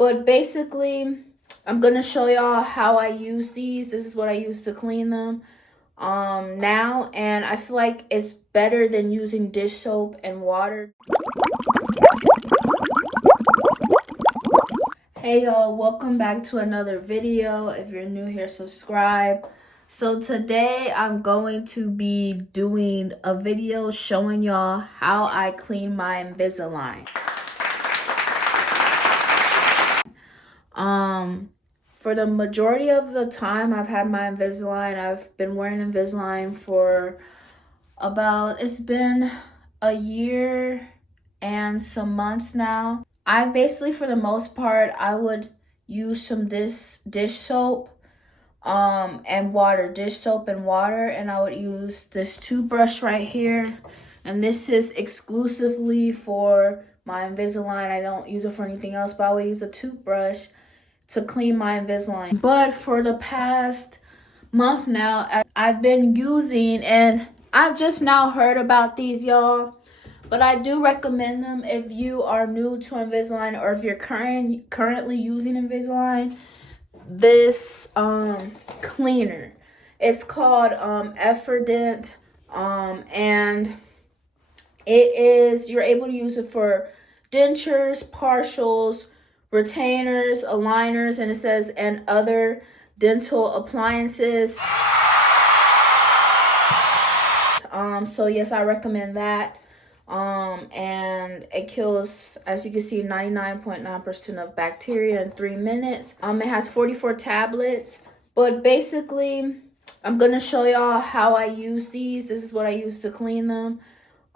But basically, I'm going to show y'all how I use these. This is what I use to clean them now. And I feel like it's better than using dish soap and water. Hey y'all, welcome back to another video. If you're new here, subscribe. So today I'm going to be doing a video showing y'all how I clean my Invisalign. For the majority of the time I've had my Invisalign, I've been wearing Invisalign for it's been a year and some months now. I basically, for the most part, I would use some dish soap and water, and I would use this toothbrush right here, and this is exclusively for my Invisalign. I don't use it for anything else, but I would use a toothbrush to clean my Invisalign. But for the past month now, I've been using, and I've just now heard about these, y'all, but I do recommend them if you are new to Invisalign or if you're currently using Invisalign. This cleaner, it's called Effordent, and you're able to use it for dentures, partials, retainers, aligners, and it says and other dental appliances. So yes, I recommend that. And it kills, as you can see, 99.9% of bacteria in 3 minutes. It has 44 tablets, but basically I'm gonna show y'all how I use these. This is what I use to clean them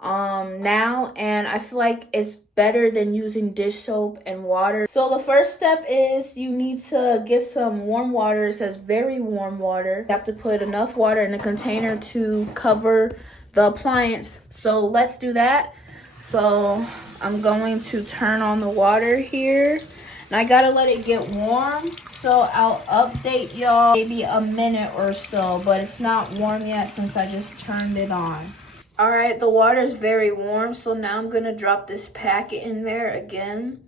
now, and I feel like it's better than using dish soap and water. So the first step is you need to get some warm water. It says very warm water. You have to put enough water in a container to cover the appliance. So let's do that. So I'm going to turn on the water here, and I gotta let it get warm. So I'll update y'all maybe a minute or so, but it's not warm yet since I just turned it on. All right, the water is very warm, so now I'm gonna drop this packet in there again.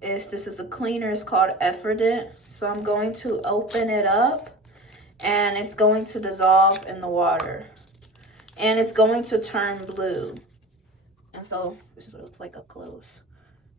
This is a cleaner. It's called Effordent. So I'm going to open it up, and it's going to dissolve in the water, and it's going to turn blue. And so this is what it looks like up close.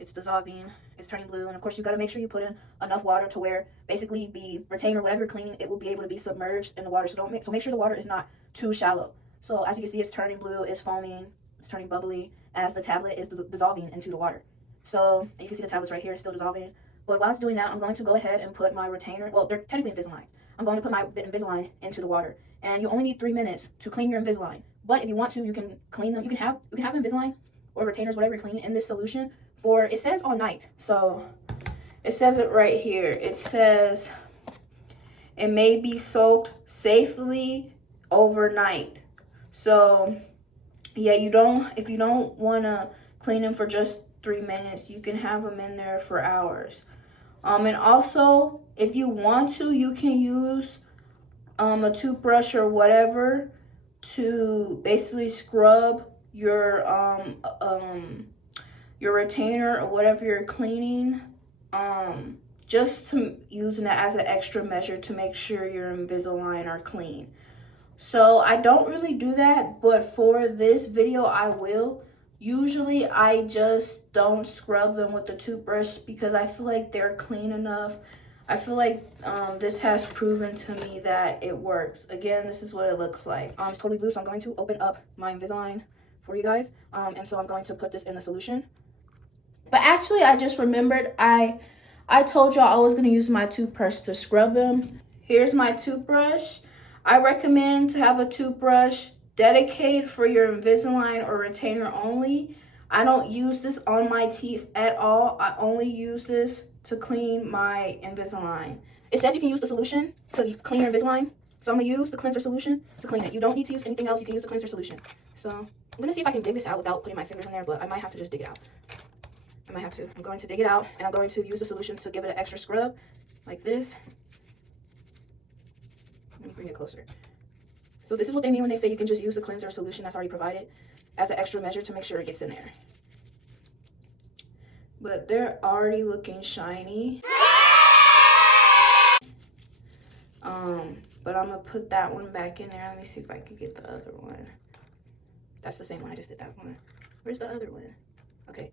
It's dissolving, it's turning blue, and of course you got to make sure you put in enough water to where basically the retainer, whatever you're cleaning, it will be able to be submerged in the water. So make sure the water is not too shallow. So as you can see, it's turning blue, it's foaming, it's turning bubbly as the tablet is dissolving into the water. So you can see the tablets right here is still dissolving. But while it's doing that, I'm going to go ahead and put my retainer, well, they're technically Invisalign. I'm going to put the Invisalign into the water. And you only need 3 minutes to clean your Invisalign. But if you want to, you can clean them. You can have Invisalign or retainers, whatever you're cleaning, in this solution for, it says all night. So it says it right here. It says it may be soaked safely overnight. So yeah, if you don't want to clean them for just 3 minutes, you can have them in there for hours. And also, if you want to, you can use a toothbrush or whatever to basically scrub your retainer or whatever you're cleaning, just to using it as an extra measure to make sure your Invisalign are clean. So I don't really do that, but for this video I will. Usually I just don't scrub them with the toothbrush because I feel like they're clean enough. I feel like this has proven to me that it works. Again, this is what it looks like. It's totally blue, so I'm going to open up my Invisalign for you guys. And so I'm going to put this in the solution. But actually, I just remembered I told y'all I was going to use my toothbrush to scrub them. Here's my toothbrush. I recommend to have a toothbrush dedicated for your Invisalign or retainer only. I don't use this on my teeth at all. I only use this to clean my Invisalign. It says you can use the solution to clean your Invisalign, so I'm going to use the cleanser solution to clean it. You don't need to use anything else. You can use the cleanser solution. So I'm going to see if I can dig this out without putting my fingers in there, but I might have to just dig it out. I might have to. I'm going to dig it out, and I'm going to use the solution to give it an extra scrub, like this. Let me bring it closer. So this is what they mean when they say you can just use the cleanser solution that's already provided as an extra measure to make sure it gets in there. but they're already looking shiny. But I'm gonna put that one back in there. Let me see if I can get the other one. That's the same one. I just did that one. Where's the other one? Okay,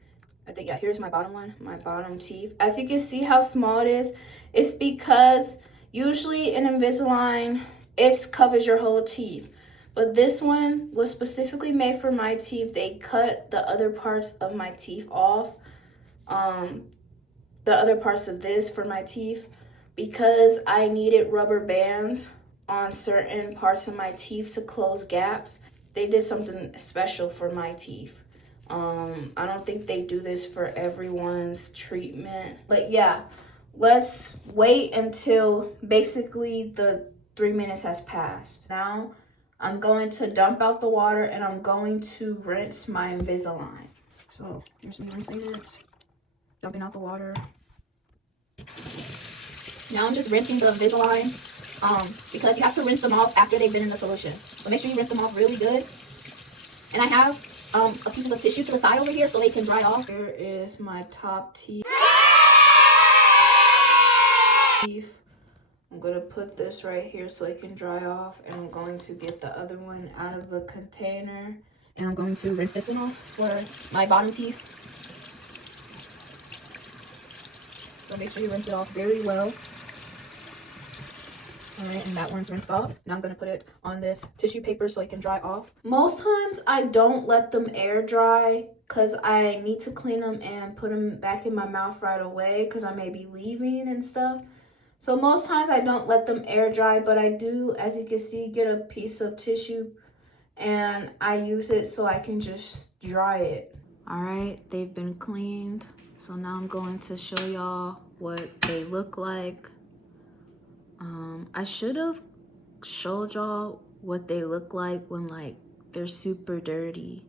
I think, yeah, here's my bottom one, my bottom teeth. As you can see how small it is, it's because usually in Invisalign, it covers your whole teeth. But this one was specifically made for my teeth. They cut the other parts of my teeth off. The other parts of this for my teeth, because I needed rubber bands on certain parts of my teeth to close gaps. They did something special for my teeth. I don't think they do this for everyone's treatment. But yeah, let's wait until basically the 3 minutes has passed. Now, I'm going to dump out the water and I'm going to rinse my Invisalign. So, here's me rinsing it. Dumping out the water. Now I'm just rinsing the Invisalign because you have to rinse them off after they've been in the solution. So make sure you rinse them off really good. And I have a piece of tissue to the side over here so they can dry off. Here is my top teeth. I'm going to put this right here so it can dry off. And I'm going to get the other one out of the container. And I'm going to rinse this one off for my bottom teeth. So make sure you rinse it off very well. Alright, and that one's rinsed off. Now I'm going to put it on this tissue paper so it can dry off. Most times I don't let them air dry because I need to clean them and put them back in my mouth right away because I may be leaving and stuff. So most times I don't let them air dry, but I do, as you can see, get a piece of tissue and I use it so I can just dry it. Alright, they've been cleaned. So now I'm going to show y'all what they look like. I should have showed y'all what they look like when like they're super dirty.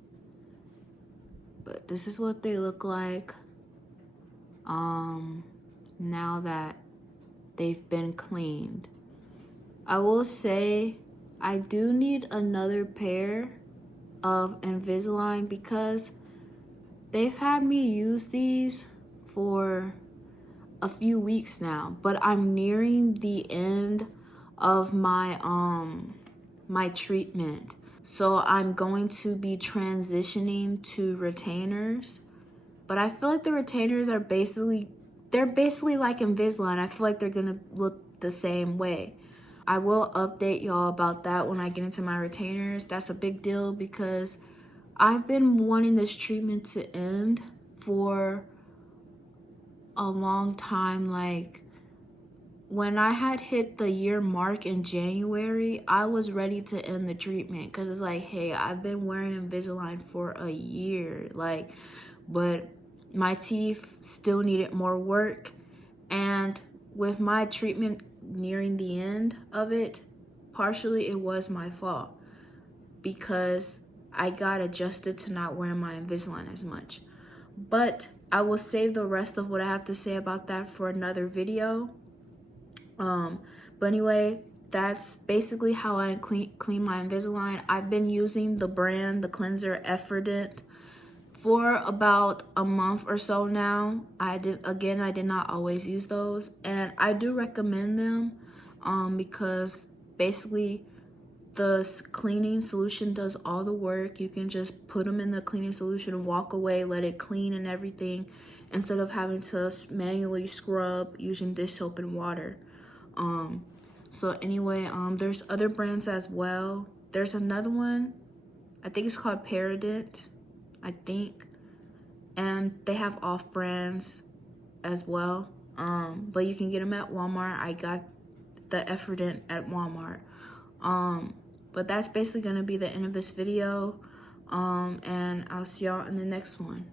But this is what they look like now that they've been cleaned. I will say I do need another pair of Invisalign because they've had me use these for a few weeks now, but I'm nearing the end of my my treatment. So I'm going to be transitioning to retainers. But I feel like the retainers are basically like Invisalign. I feel like they're gonna look the same way. I will update y'all about that when I get into my retainers. That's a big deal because I've been wanting this treatment to end for a long time. Like when I had hit the year mark in January, I was ready to end the treatment because it's like, hey, I've been wearing Invisalign for a year, like, but my teeth still needed more work. And with my treatment nearing the end of it, partially it was my fault because I got adjusted to not wearing my Invisalign as much. But I will save the rest of what I have to say about that for another video. But anyway, that's basically how I clean my Invisalign. I've been using the brand, the cleanser Effordent, for about a month or so now. I did not always use those, and I do recommend them because basically the cleaning solution does all the work. You can just put them in the cleaning solution and walk away, let it clean and everything, instead of having to manually scrub using dish soap and water. So anyway, there's other brands as well. There's another one, I think it's called Paradent, I think, and they have off brands as well. But you can get them at Walmart. I got the Effordent at Walmart. But that's basically gonna be the end of this video. And I'll see y'all in the next one.